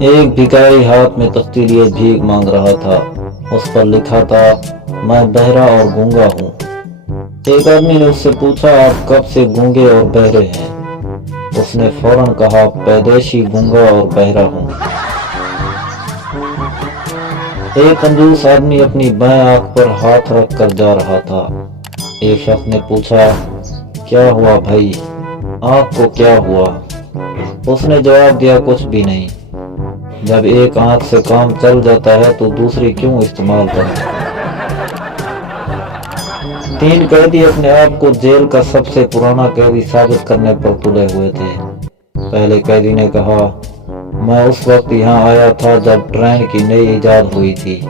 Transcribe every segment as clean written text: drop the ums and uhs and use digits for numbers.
ایک بھکاری ہاتھ میں تختی لیے بھیک مانگ رہا تھا۔ اس پر لکھا تھا، میں بہرا اور گونگا ہوں۔ ایک آدمی نے اس سے پوچھا، آپ کب سے گونگے اور بہرے ہیں؟ اس نے فوراً کہا، پیدائشی گونگا اور بہرا ہوں۔ ایک کنجوس آدمی اپنی بائیں آنکھ پر ہاتھ رکھ کر جا رہا تھا۔ ایک شخص نے پوچھا، کیا ہوا بھائی، آنکھ کو کیا ہوا؟ اس نے جواب دیا، کچھ بھی نہیں۔ جب ایک آنکھ سے کام چل جاتا ہے تو دوسری کیوں استعمال کریں؟ 3 قیدی اپنے آپ کو جیل کا سب سے پرانا قیدی ثابت کرنے پر تلے ہوئے تھے۔ پہلے قیدی نے کہا، میں اس وقت یہاں آیا تھا جب ٹرین کی نئی ایجاد ہوئی تھی۔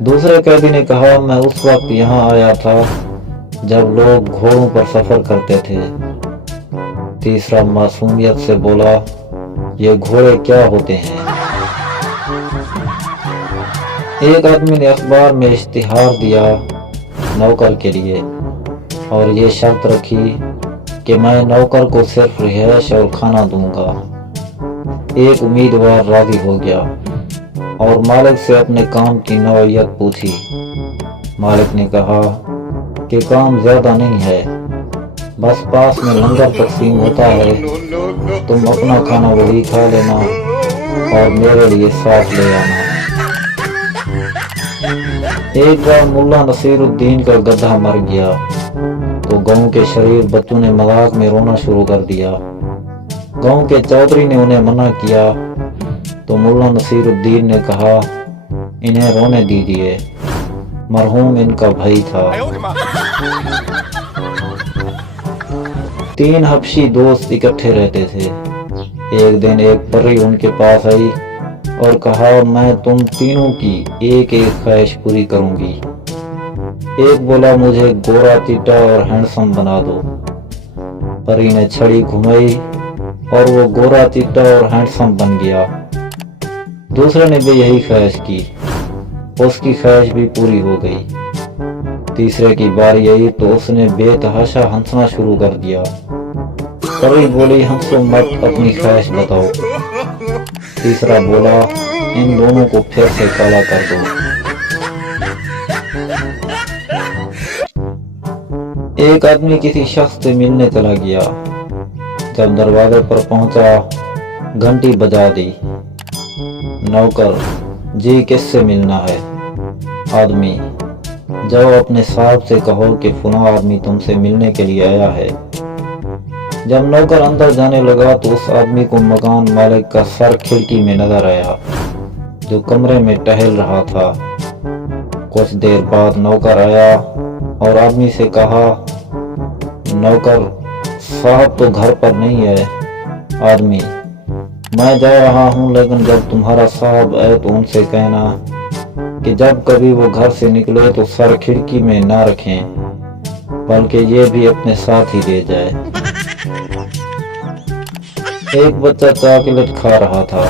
دوسرے قیدی نے کہا، میں اس وقت یہاں آیا تھا جب لوگ گھوڑوں پر سفر کرتے تھے۔ تیسرا معصومیت سے بولا، یہ گھوڑے کیا ہوتے ہیں؟ ایک آدمی نے اخبار میں اشتہار دیا نوکر کے لیے، اور یہ شرط رکھی کہ میں نوکر کو صرف رہائش اور کھانا دوں گا۔ ایک امیدوار راضی ہو گیا اور مالک سے اپنے کام کی نوعیت پوچھی۔ مالک نے کہا کہ کام زیادہ نہیں ہے، بس پاس میں لنگر تقسیم ہوتا ہے، تم اپنا کھانا وہی کھا لینا اور میرے لیے ساتھ لے آنا۔ ایک بار ملا نصیر الدین کا گدھا مر گیا تو گاؤں کے شریف بچوں نے مذاق میں رونا شروع کر دیا۔ گاؤں کے چودھری نے انہیں منع کیا تو ملا نصیر الدین نے کہا، انہیں رونے دیجیے، مرحوم ان کا بھائی تھا۔ 3 حبشی دوست اکٹھے رہتے تھے۔ ایک دن ایک پری ان کے پاس آئی اور کہا، میں تم تینوں کی ایک ایک خواہش پوری کروں گی۔ ایک بولا، مجھے گورا چٹا اور ہینڈسم بنا دو۔ پری نے چھڑی گھمائی اور وہ گورا چٹا اور ہینڈسم بن گیا۔ دوسرے نے بھی یہی خواہش کی، اس کی خواہش بھی پوری ہو گئی۔ تیسرے کی باری آئی تو اس نے بے تحاشا ہنسنا شروع کر دیا۔ پری بولی، ہنسو مت، اپنی خواہش بتاؤ۔ تیسرا بولا، ان دونوں کو پھر سے کالا کر دو۔ ایک آدمی کسی شخص سے ملنے چلا گیا۔ جب دروازے پر پہنچا، گھنٹی بجا دی۔ نوکر، جی کس سے ملنا ہے؟ آدمی، جاؤ اپنے صاحب سے کہو کہ فلاں آدمی تم سے ملنے کے لیے آیا ہے۔ جب نوکر اندر جانے لگا تو اس آدمی کو مکان مالک کا سر کھڑکی میں نظر آیا، جو کمرے میں ٹہل رہا تھا۔ کچھ دیر بعد نوکر آیا اور آدمی سے کہا، نوکر صاحب تو گھر پر نہیں ہے۔ آدمی، میں جا رہا ہوں، لیکن جب تمہارا صاحب آئے تو ان سے کہنا کہ جب کبھی وہ گھر سے نکلے تو سر کھڑکی میں نہ رکھیں، بلکہ یہ بھی اپنے ساتھ ہی لے جائے۔ ایک بچہ چاکلیٹ کھا رہا تھا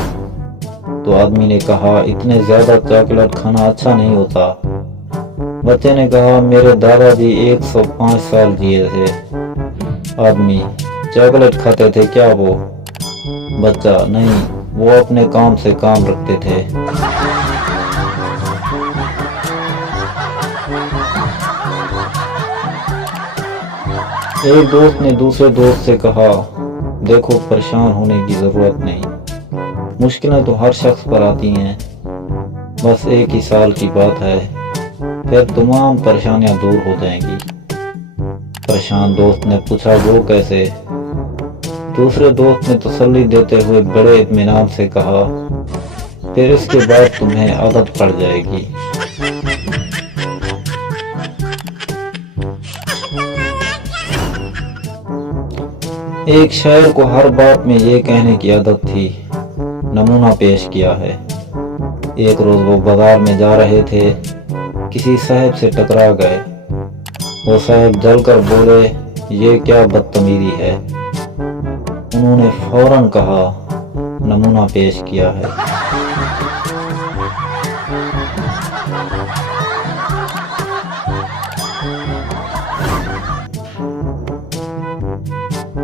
تو آدمی نے کہا، اتنے زیادہ چاکلیٹ کھانا اچھا نہیں ہوتا۔ بچے نے کہا، میرے دادا جی 105 سال جیے تھے۔ آدمی، چاکلیٹ کھاتے تھے کیا وہ؟ بچہ، نہیں، وہ اپنے کام سے کام رکھتے تھے۔ ایک دوست نے دوسرے دوست سے کہا، دیکھو، پریشان ہونے کی ضرورت نہیں، مشکلیں تو ہر شخص پر آتی ہیں، بس 1 ہی سال کی بات ہے، پھر تمام پریشانیاں دور ہو جائیں گی۔ پریشان دوست نے پوچھا، وہ کیسے؟ دوسرے دوست نے تسلی دیتے ہوئے بڑے اطمینان سے کہا، پھر اس کے بعد تمہیں عادت پڑ جائے گی۔ ایک شاعر کو ہر بات میں یہ کہنے کی عادت تھی، نمونہ پیش کیا ہے۔ ایک روز وہ بازار میں جا رہے تھے، کسی صاحب سے ٹکرا گئے۔ وہ صاحب جل کر بولے، یہ کیا بدتمیزی ہے؟ انہوں نے فوراً کہا، نمونہ پیش کیا ہے۔